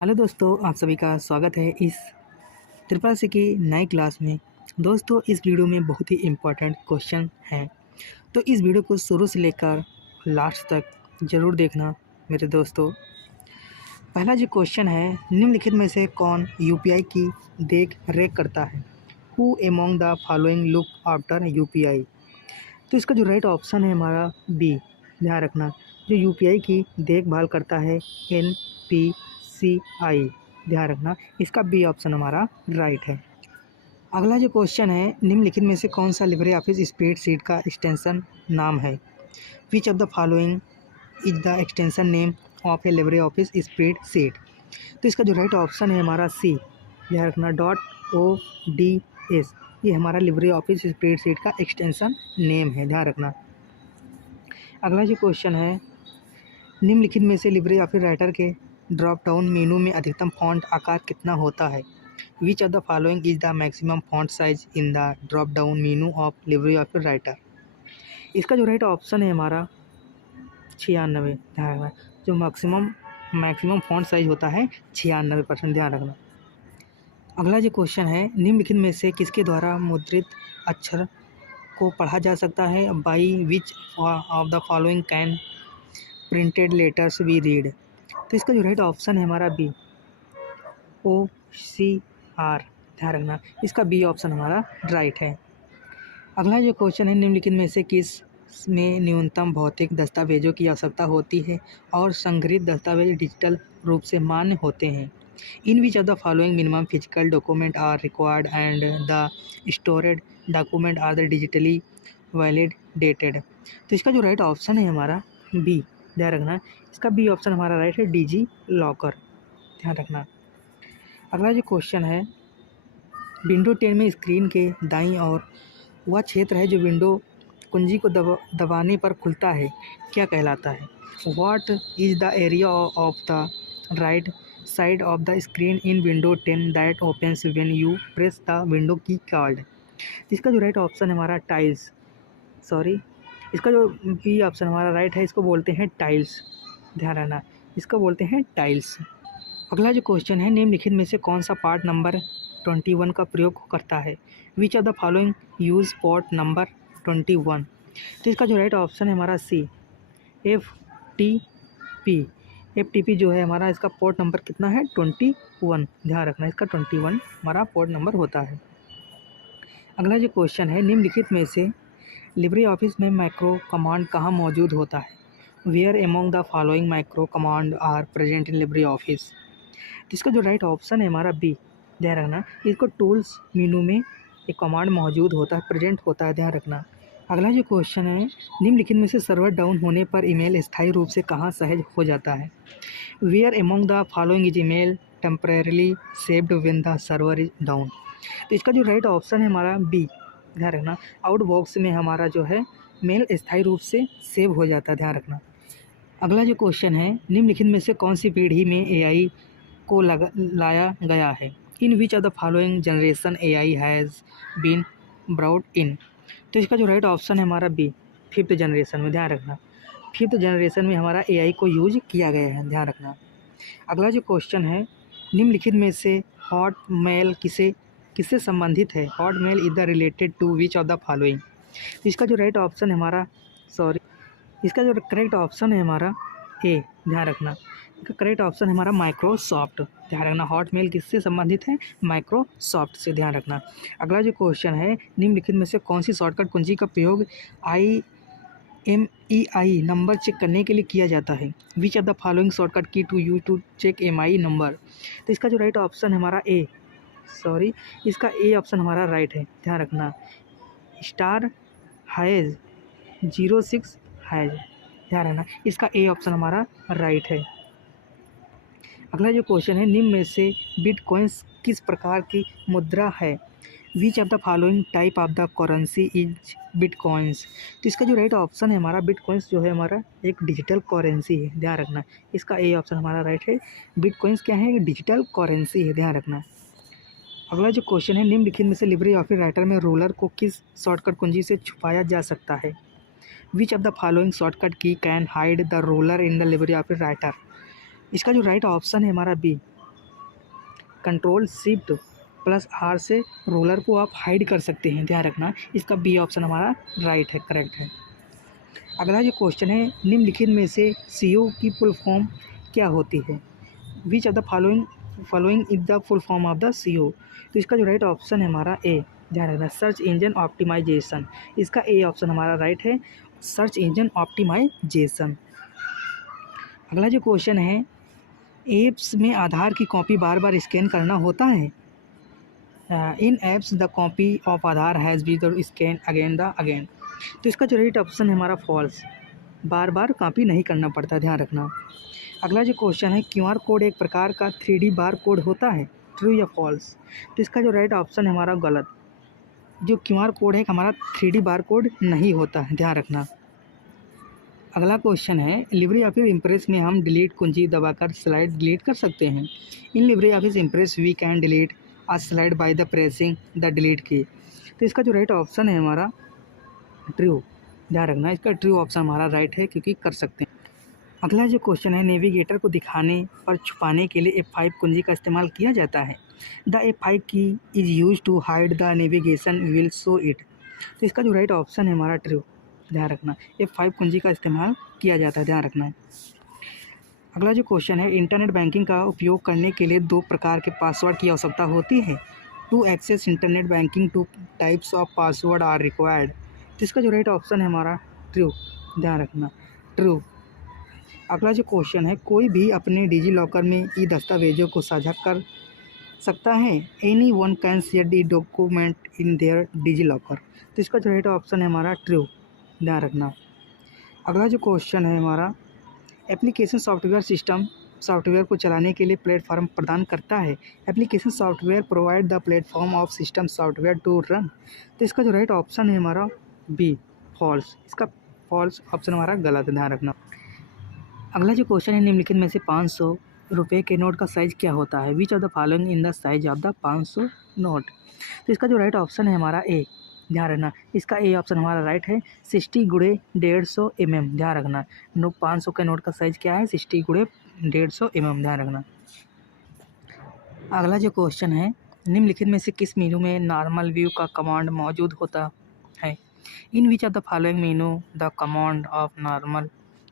Hello दोस्तों, आप सभी का स्वागत है इस ट्रिपल सी की नई क्लास में। दोस्तों, इस वीडियो में बहुत ही इम्पोर्टेंट क्वेश्चन हैं, तो इस वीडियो को शुरू से लेकर लास्ट तक ज़रूर देखना मेरे दोस्तों। पहला जो क्वेश्चन है, निम्नलिखित में से कौन यूपीआई की देख रेख करता है? Who among the following look after UPI? तो इसका जो राइट ऑप्शन है हमारा बी। ध्यान रखना, जो यूपीआई की देखभाल करता है एनपीसीआई। ध्यान रखना, इसका बी ऑप्शन हमारा राइट है। अगला जो क्वेश्चन है, निम्नलिखित में से कौन सा लिब्रे ऑफिस स्प्रेडशीट का एक्सटेंशन नाम है? Which of the following is the extension name of A Libre office spreadsheet? तो इसका जो राइट ऑप्शन है हमारा सी। ध्यान रखना, .ods ये हमारा लिब्रे ऑफिस स्प्रेडशीट का एक्सटेंशन नेम है। ध्यान रखना। अगला जो क्वेश्चन है, निम्नलिखित में से लिब्रे ऑफिस राइटर के ड्रॉप डाउन मेनू में अधिकतम फॉन्ट आकार कितना होता है? Which of the following is the maximum font size in the drop down menu of Libre office Writer? इसका जो राइट ऑप्शन है हमारा 96। ध्यान रखना, जो मैक्सिमम फॉन्ट साइज होता है 96%। ध्यान रखना। अगला जो क्वेश्चन है, निम्नलिखित में से किसके द्वारा मुद्रित अक्षर को पढ़ा जा सकता है? By which of the following can printed letters be read? तो इसका जो राइट ऑप्शन है हमारा बी, OCR। ध्यान रखना, इसका बी ऑप्शन हमारा राइट है। अगला जो क्वेश्चन है, निम्नलिखित में से किस में न्यूनतम भौतिक दस्तावेजों की आवश्यकता होती है और संग्रहित दस्तावेज डिजिटल रूप से मान्य होते हैं? In which of the following minimum physical document are required and the stored document are the digitally validated? तो इसका जो राइट ऑप्शन है हमारा बी। ध्यान रखना, इसका बी ऑप्शन हमारा राइट है, डिजी लॉकर। ध्यान रखना। अगला जो क्वेश्चन है, विंडो 10 में स्क्रीन के दाईं ओर वह क्षेत्र है जो विंडो कुंजी को दबाने पर खुलता है, क्या कहलाता है? What is the area of the right side of the screen in window 10 that opens when you press the window की कार्ड? इसका जो राइट ऑप्शन है हमारा टाइल्स, सॉरी, इसका जो बी ऑप्शन हमारा राइट है, इसको बोलते हैं टाइल्स। ध्यान रखना, इसको बोलते हैं टाइल्स। अगला जो क्वेश्चन है, निम्नलिखित में से कौन सा पार्ट नंबर 21 का प्रयोग करता है? Which of the following use port number 21? तो इसका जो राइट ऑप्शन है हमारा सी, FTP। FTP जो है हमारा, इसका पोर्ट नंबर कितना है? 21। ध्यान रखना, इसका 21 हमारा पोर्ट नंबर होता है। अगला जो क्वेश्चन है, निम्नलिखित में से लिब्रे ऑफिस में मैक्रो कमांड कहाँ मौजूद होता है? Where among the following macro command are present in Libre Office? इसका जो राइट ऑप्शन है हमारा बी। ध्यान रखना, इसको टूल्स मेनू में एक कमांड मौजूद होता है, प्रेजेंट होता है। ध्यान रखना। अगला जो क्वेश्चन है, निम्नलिखित में से सर्वर डाउन होने पर ईमेल स्थायी रूप से कहाँ सहज हो जाता है? Where among the following is email temporarily saved when the server is down? तो इसका जो राइट ऑप्शन है हमारा बी। ध्यान रखना, आउटबॉक्स में हमारा जो है मेल स्थायी रूप से सेव हो जाता है। ध्यान रखना। अगला जो क्वेश्चन है, निम्नलिखित में से कौन सी पीढ़ी में AI को लाया गया है? In which of the following generation AI has been brought in? तो इसका जो राइट ऑप्शन है हमारा बी, 5th जनरेशन में। ध्यान रखना, 5th जनरेशन में हमारा AI को यूज किया गया है। ध्यान रखना। अगला जो क्वेश्चन है, निम्नलिखित में से हॉटमेल किससे संबंधित है? Hotmail is the related to which of the following? तो इसका जो राइट ऑप्शन है हमारा, सॉरी, इसका जो करेक्ट ऑप्शन है हमारा ए। ध्यान रखना, इसका करेक्ट ऑप्शन है हमारा माइक्रोसॉफ्ट। ध्यान रखना, हॉटमेल किससे संबंधित है? माइक्रोसॉफ्ट से। ध्यान रखना। अगला जो क्वेश्चन है, निम्नलिखित में से कौन सी शॉर्टकट कुंजी का प्रयोग IMEI नंबर चेक करने के लिए किया जाता है? Which of the following shortcut key to use to check MI number? तो इसका जो राइट ऑप्शन है हमारा ए, सॉरी, इसका ए ऑप्शन हमारा राइट है। ध्यान रखना, स्टार हैज़ 06 हैज़। ध्यान रखना, इसका ए ऑप्शन हमारा राइट है। अगला जो क्वेश्चन है, निम्न में से बिटकॉइंस किस प्रकार की मुद्रा है? Which of the following type of the currency is bitcoins? तो इसका जो राइट ऑप्शन है हमारा, बिटकॉइंस जो है हमारा एक डिजिटल करेंसी है। ध्यान रखना, इसका ए ऑप्शन हमारा राइट है। बिटकॉइंस क्या है? डिजिटल करेंसी है। ध्यान रखना। अगला जो क्वेश्चन है, निम्नलिखित में से लिब्रे ऑफिस राइटर में रूलर को किस शॉर्टकट कुंजी से छुपाया जा सकता है? Which of the following shortcut key can hide the ruler in the LibreOffice Writer? इसका जो राइट ऑप्शन है हमारा B, control shift plus R से रोलर को आप हाइड कर सकते हैं, ध्यान रखना। इसका बी ऑप्शन हमारा राइट है, करेक्ट है। अगला जो क्वेश्चन है, निम्नलिखित में से सीओ की फुल फॉर्म क्या होती है? Which of the following is the full form of the CO? तो इसका जो राइट ऑप्शन है हमारा ए, ध्यान रखना, सर्च इंजन ऑप्टिमाइजेशन। इसका ए ऑप्शन हमारा राइट है, सर्च इंजन ऑप्टिमाइजेशन। अगला जो क्वेश्चन है, एप्स में आधार की कॉपी बार बार स्कैन करना होता है? In apps the copy of Aadhaar has been scan again the again. तो इसका जो राइट ऑप्शन है हमारा फॉल्स, बार बार कॉपी नहीं करना पड़ता, ध्यान रखना। अगला जो क्वेश्चन है, क्यूआर कोड एक प्रकार का 3D बार कोड होता है, ट्रू या फॉल्स? तो इसका जो राइट ऑप्शन है हमारा गलत, जो क्यूआर कोड है हमारा 3D बार कोड नहीं होता है, ध्यान रखना। अगला क्वेश्चन है, लिब्रे ऑफिस इम्प्रेस में हम डिलीट कुंजी दबाकर स्लाइड डिलीट कर सकते हैं? In Libre Office Impress we can delete a slide by the pressing the delete key. तो इसका जो राइट ऑप्शन है हमारा ट्रू, ध्यान रखना, इसका ट्रू ऑप्शन हमारा राइट है, क्योंकि कर सकते हैं। अगला जो क्वेश्चन है, नेविगेटर को दिखाने और छुपाने के लिए F5 कुंजी का इस्तेमाल किया जाता है। The F5 key is use to hide the navigation will show it. तो इसका जो राइट ऑप्शन है हमारा ट्रू, ध्यान रखना, F5 कुंजी का इस्तेमाल किया जाता है, ध्यान रखना। अगला जो क्वेश्चन है, इंटरनेट बैंकिंग का उपयोग करने के लिए 2 प्रकार के पासवर्ड की आवश्यकता होती है। To access internet banking 2 types of password are required. तो इसका जो राइट ऑप्शन है हमारा ट्रू, ध्यान रखना, ट्रू। अगला जो क्वेश्चन है, कोई भी अपने डिजी लॉकर में ई दस्तावेजों को साझा कर सकता है? Any one can share the document in their DigiLocker. तो इसका जो राइट ऑप्शन है हमारा ट्रू, ध्यान रखना। अगला जो क्वेश्चन है हमारा, एप्लीकेशन सॉफ्टवेयर सिस्टम सॉफ्टवेयर को चलाने के लिए प्लेटफॉर्म प्रदान करता है। Application software provide the platform of system software to run. तो इसका जो राइट ऑप्शन है हमारा बी, फॉल्स। इसका फॉल्स ऑप्शन हमारा गलत है, ध्यान रखना। अगला जो क्वेश्चन है, निम्नलिखित में से 500 रुपये के नोट का साइज़ क्या होता है? Which of the following in the size of the 500 note? तो इसका जो राइट ऑप्शन है हमारा ए, ध्यान रखना, इसका ए ऑप्शन हमारा राइट है, 60 गुणे 150 mm, ध्यान रखना। 500 के नोट का साइज़ क्या है? 60 गुणे 150 mm, ध्यान रखना। अगला जो क्वेश्चन है, निम्नलिखित में से किस मेनू में नॉर्मल व्यू का कमांड मौजूद होता है? In which of the following menu the command of normal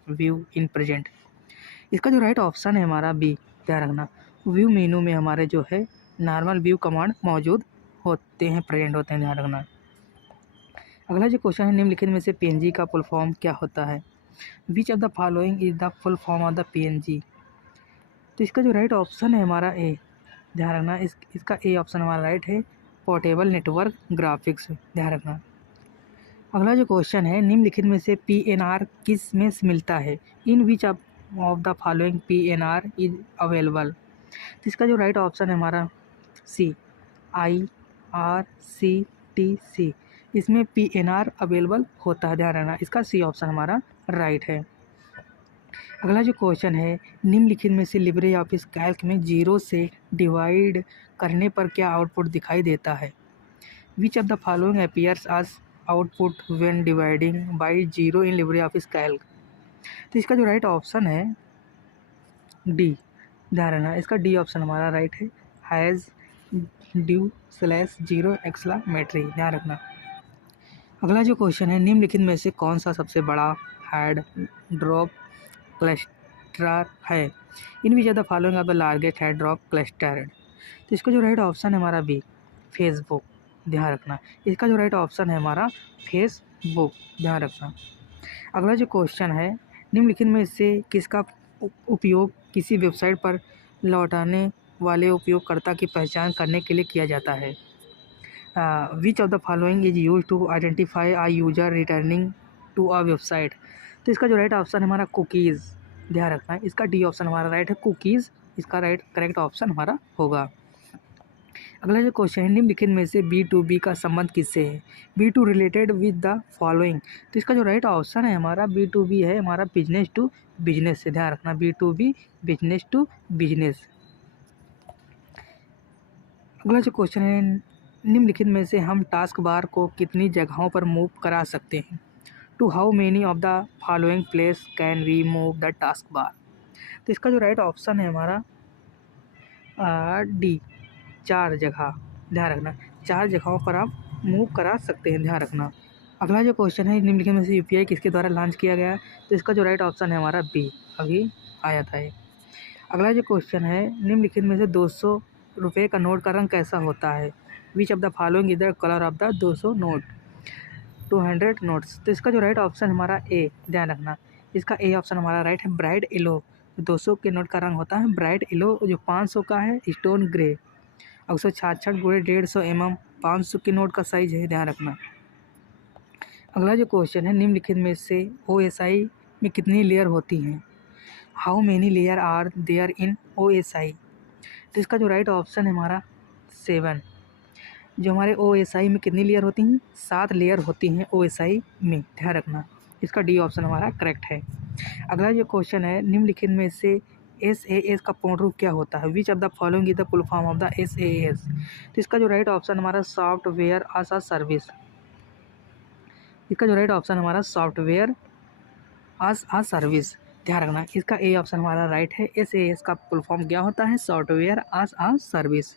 view in present? इसका जो राइट ऑप्शन है हमारा बी, ध्यान रखना, व्यू मेनू में हमारे जो है नॉर्मल व्यू कमांड मौजूद होते हैं, प्रेजेंट होते हैं, ध्यान रखना। अगला जो क्वेश्चन है, निम्नलिखित में से पीएनजी का फुल फॉर्म क्या होता है? Which of the following is the full form of the PNG? तो इसका जो राइट ऑप्शन है हमारा ए, ध्यान रखना, इसका ए ऑप्शन हमारा राइट है, पोर्टेबल नेटवर्क ग्राफिक्स, ध्यान रखना। अगला जो क्वेश्चन है, निम्नलिखित में से पीएनआर किस में मिलता है? In which of the following PNR is available? तो इसका जो राइट ऑप्शन है हमारा सी, IRCTC, इसमें पीएनआर अवेलेबल होता है, ध्यान रखना, इसका सी ऑप्शन हमारा राइट है। अगला जो क्वेश्चन है, निम्नलिखित में से लिब्रे ऑफिस कैल्क में 0 से डिवाइड करने पर क्या आउटपुट दिखाई देता है? Which of the following appears as output when dividing by 0 in Libre Office Calc? तो इसका जो राइट ऑप्शन है डी, ध्यान रखना, इसका डी ऑप्शन हमारा राइट है, हैज़ ड्यू/0 एक्सक्लामेटरी, ध्यान रखना। अगला जो क्वेश्चन है, निम्नलिखित में से कौन सा सबसे बड़ा हेड ड्रॉप क्लस्टर है? In which of the following of the largest head drop cluster? तो इसका जो राइट ऑप्शन है हमारा बी, फेसबुक, ध्यान रखना, इसका जो राइट ऑप्शन है हमारा फेसबुक, ध्यान रखना। अगला जो क्वेश्चन है, निम्नलिखित में से किसका उपयोग किसी वेबसाइट पर लौटाने वाले उपयोगकर्ता की पहचान करने के लिए किया जाता है? Which of the following is use to identify a user returning to a website? तो इसका जो राइट ऑप्शन है हमारा कुकीज़, ध्यान रखना है, इसका डी ऑप्शन हमारा राइट है, कुकीज़, इसका राइट करेक्ट ऑप्शन हमारा होगा। अगला जो क्वेश्चन है, निम्नलिखित में से B2B का संबंध किससे है? B2 related with the following? तो इसका जो राइट ऑप्शन है हमारा B2B है, हमारा बिजनेस टू बिजनेस से, ध्यान रखना, B2B बिजनेस टू बिजनेस। अगला जो क्वेश्चन है, निम्नलिखित में से हम टास्क बार को कितनी जगहों पर मूव करा सकते हैं? To how many of the following place can we move the task bar? तो इसका जो राइट ऑप्शन है हमारा डी, 4 जगह, ध्यान रखना 4 जगहों पर आप मूव करा सकते हैं, ध्यान रखना। अगला जो क्वेश्चन है, निम्नलिखित में से यूपीआई किसके द्वारा लॉन्च किया गया है? तो इसका जो राइट ऑप्शन है हमारा बी, अभी आया था ये। अगला जो क्वेश्चन है, निम्नलिखित में से 200 रुपये का नोट का रंग कैसा होता है? Which of the following is the colour of the 200 note 200 notes? तो इसका जो राइट ऑप्शन हमारा ए, ध्यान रखना इसका ए ऑप्शन हमारा राइट है, ब्राइट येलो। 200 के नोट का रंग होता है ब्राइट येलो। जो 500 का है स्टोन ग्रे। 166 गुणे 150 mm 500 के नोट का साइज है, ध्यान रखना। अगला जो क्वेश्चन है, निम्नलिखित में से OSI में कितनी लेयर होती हैं? How many layer are there in OSI? तो इसका जो राइट ऑप्शन है हमारा 7। जो हमारे OSI में कितनी लेयर होती हैं? 7 लेयर होती हैं OSI में, ध्यान रखना। इसका डी ऑप्शन हमारा करेक्ट है। अगला जो क्वेश्चन है, निम्नलिखित में से SAS का पूर्ण रूप क्या होता है? Which of the following is the full form of the SAS? तो इसका जो राइट ऑप्शन हमारा सॉफ्टवेयर एज अ सर्विस। इसका जो राइट ऑप्शन हमारा सॉफ्टवेयर एज अ सर्विस, ध्यान रखना। इसका ए ऑप्शन हमारा राइट है। SAS का फुल फॉर्म क्या होता है? Software as a service.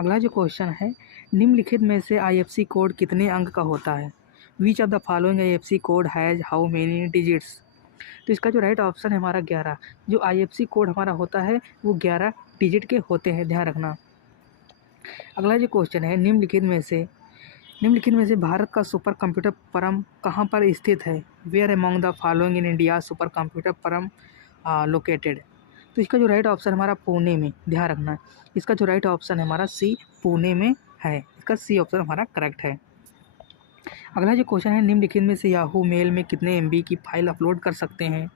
अगला जो क्वेश्चन है, निम्नलिखित में से IFC कोड कितने अंक का होता है? Which of the following IFC code has how many digits? तो इसका जो राइट ऑप्शन है हमारा 11। जो IFC कोड हमारा होता है वो 11 डिजिट के होते हैं, ध्यान रखना। अगला जो क्वेश्चन है, निम्नलिखित में से भारत का सुपर कंप्यूटर परम कहाँ पर स्थित है? Where among the following in India super computer Param located? तो इसका जो राइट ऑप्शन हमारा पुणे में, ध्यान रखना। इसका जो राइट ऑप्शन है हमारा सी, पुणे में है। इसका सी ऑप्शन हमारा करेक्ट है। अगला जो क्वेश्चन है, निम्नलिखित में से याहू मेल में कितने MB की फाइल अपलोड कर सकते हैं?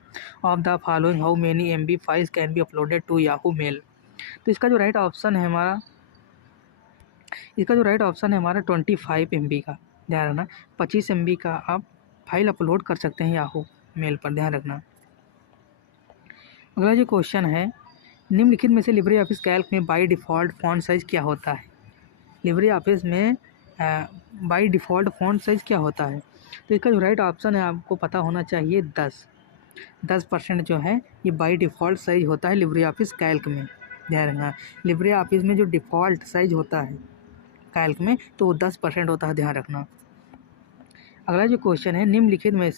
Of the following how many MB files can be uploaded to Yahoo mail? तो इसका जो राइट ऑप्शन है हमारा 25 MB का, ध्यान रखना। 25 MB का आप फाइल अपलोड कर सकते हैं याहू मेल पर, ध्यान रखना। अगला जो क्वेश्चन है, निम्नलिखित में से लिब्रे ऑफिस कैल्क में बाई डिफ़ॉल्ट फॉन्ट साइज़ क्या होता है? लिब्रे ऑफिस में बाई डिफ़ॉल्ट फॉन्ट साइज़ क्या होता है? तो इसका जो राइट ऑप्शन है आपको पता होना चाहिए 10% जो है ये बाई डिफ़ॉल्ट साइज़ होता है लिब्रे ऑफिस कैल्क में, ध्यान रखना। लिब्रे ऑफिस में जो डिफ़ॉल्ट साइज़ होता है कैल्क में तो वो 10% होता है, ध्यान रखना। अगला जो क्वेश्चन है, निम्नलिखित में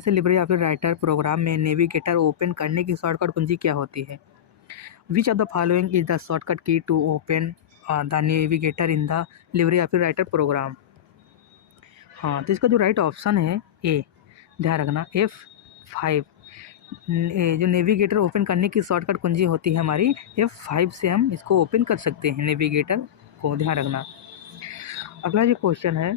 से लिब्रे ऑफिस राइटर प्रोग्राम में नेविगेटर ओपन करने की शॉर्टकट कुंजी क्या होती है? Which of the following is the shortcut key to open the navigator in the LibreOffice Writer program? हाँ, तो इसका जो राइट ऑप्शन है ए, ध्यान रखना F5। जो नेविगेटर ओपन करने की शॉर्टकट कुंजी होती है हमारी F5 से हम इसको ओपन कर सकते हैं नेविगेटर को, ध्यान रखना। अगला जो क्वेश्चन है,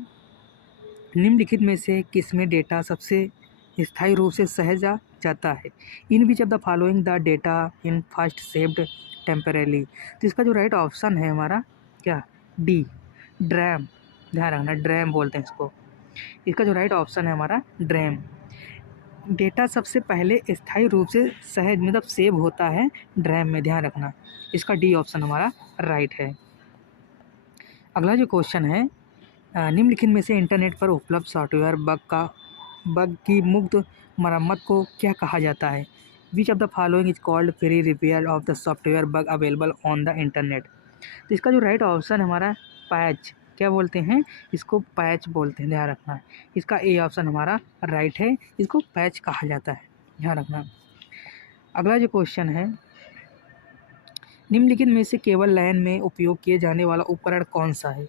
निम्नलिखित में से किसमें डेटा सबसे स्थायी रूप से सहेजा जाता है? In which of the following the data in first saved temporarily? तो इसका जो राइट ऑप्शन है हमारा क्या, डी, ड्रैम, ध्यान रखना। ड्रैम बोलते हैं इसको। इसका जो राइट ऑप्शन है हमारा ड्रैम। डेटा सबसे पहले स्थायी रूप से सहज मतलब सेव होता है ड्रैम में, ध्यान रखना। इसका डी ऑप्शन हमारा राइट है। अगला जो क्वेश्चन है, निम्नलिखित में से इंटरनेट पर उपलब्ध सॉफ्टवेयर बग की मुक्त मरम्मत को क्या कहा जाता है? Which of the following is called free repair of the software bug available on the internet? तो इसका जो राइट ऑप्शन है हमारा पैच, क्या बोलते हैं इसको? पैच बोलते हैं, ध्यान रखना। इसका ए ऑप्शन हमारा राइट है, इसको पैच कहा जाता है, ध्यान रखना। अगला जो क्वेश्चन है, निम्नलिखित में से केबल लैन में उपयोग किए जाने वाला उपकरण कौन सा है?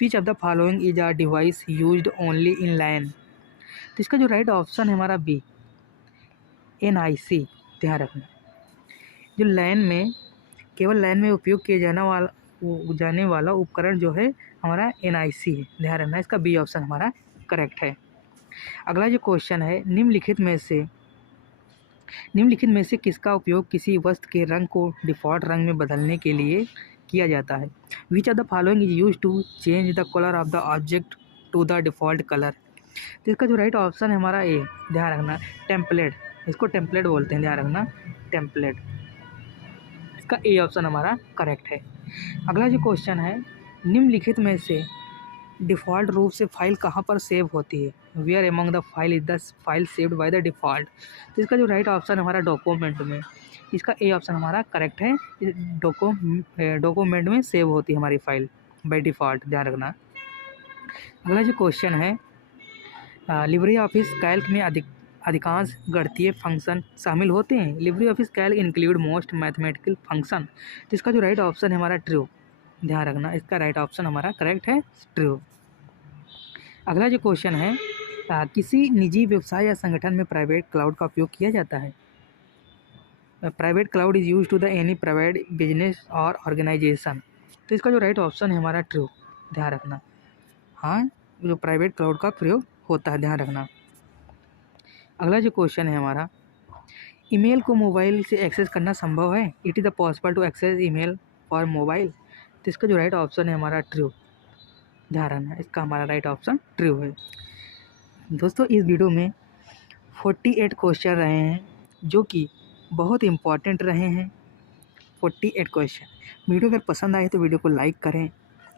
Which of the following is a device used only in LAN? तो इसका जो राइट ऑप्शन है हमारा बी, NIC, ध्यान रखना। जो केवल लैन में उपयोग किए जाने वाला उपकरण जो है हमारा NIC है, ध्यान रखना। इसका बी ऑप्शन हमारा करेक्ट है। अगला जो क्वेश्चन है, निम्नलिखित में से किसका उपयोग किसी वस्तु के रंग को डिफ़ॉल्ट रंग में बदलने के लिए किया जाता है? Which of the following is use to change the colour of the object to the default colour? तो इसका जो राइट ऑप्शन है हमारा ए, ध्यान रखना, टेम्पलेट। इसको टेम्पलेट बोलते हैं, ध्यान रखना, टेम्पलेट। इसका ए ऑप्शन हमारा करेक्ट है। अगला जो क्वेश्चन है, निम्नलिखित में से डिफ़ॉल्ट रूप से फाइल कहाँ पर सेव होती है? Where among the file is the file saved by the default? तो इसका जो राइट ऑप्शन है हमारा डॉक्यूमेंट में। इसका ए ऑप्शन हमारा करेक्ट है। डॉक्यूमेंट में सेव होती है हमारी फाइल बाय डिफ़ॉल्ट, ध्यान रखना। अगला जो क्वेश्चन है, लिब्रे ऑफिस कैल्क में अधिकांश गणितीय फंक्शन शामिल होते हैं। Libre Office Calc include most mathematical function. तो इसका जो राइट ऑप्शन है हमारा ट्रू, ध्यान रखना, इसका राइट ऑप्शन हमारा करेक्ट है, ट्रू। अगला जो क्वेश्चन है, किसी निजी व्यवसाय या संगठन में प्राइवेट क्लाउड का उपयोग किया जाता है। Private cloud is use to the any private business और ऑर्गेनाइजेशन। तो इसका जो राइट ऑप्शन है हमारा ट्रू, ध्यान रखना। हाँ, जो प्राइवेट क्लाउड का प्रयोग होता है, ध्यान रखना। अगला जो क्वेश्चन है हमारा, ईमेल को मोबाइल से एक्सेस करना संभव है। It is the possible to access email for mobile. तो इसका जो राइट ऑप्शन है हमारा ट्रू, ध्यान रखना, इसका हमारा राइट ऑप्शन ट्रू है। दोस्तों, इस वीडियो में 48 क्वेश्चन रहे हैं जो कि बहुत इम्पॉर्टेंट रहे हैं। 48 क्वेश्चन। वीडियो अगर पसंद आए तो वीडियो को लाइक करें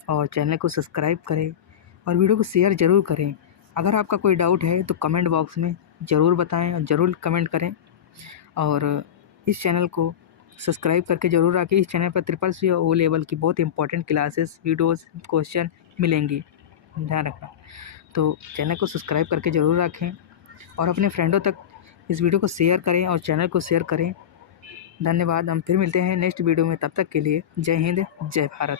और चैनल को सब्सक्राइब करें और वीडियो को शेयर ज़रूर करें। अगर आपका कोई डाउट है तो कमेंट बॉक्स में ज़रूर बताएं और ज़रूर कमेंट करें, और इस चैनल को सब्सक्राइब करके ज़रूर रखें। इस चैनल पर CCC और O लेवल की बहुत इंपॉर्टेंट क्लासेस, वीडियोस, क्वेश्चन मिलेंगी, ध्यान रखना। तो चैनल को सब्सक्राइब करके ज़रूर रखें और अपने फ्रेंडों तक इस वीडियो को शेयर करें और चैनल को शेयर करें। धन्यवाद। हम फिर मिलते हैं नेक्स्ट वीडियो में, तब तक के लिए जय हिंद, जय भारत।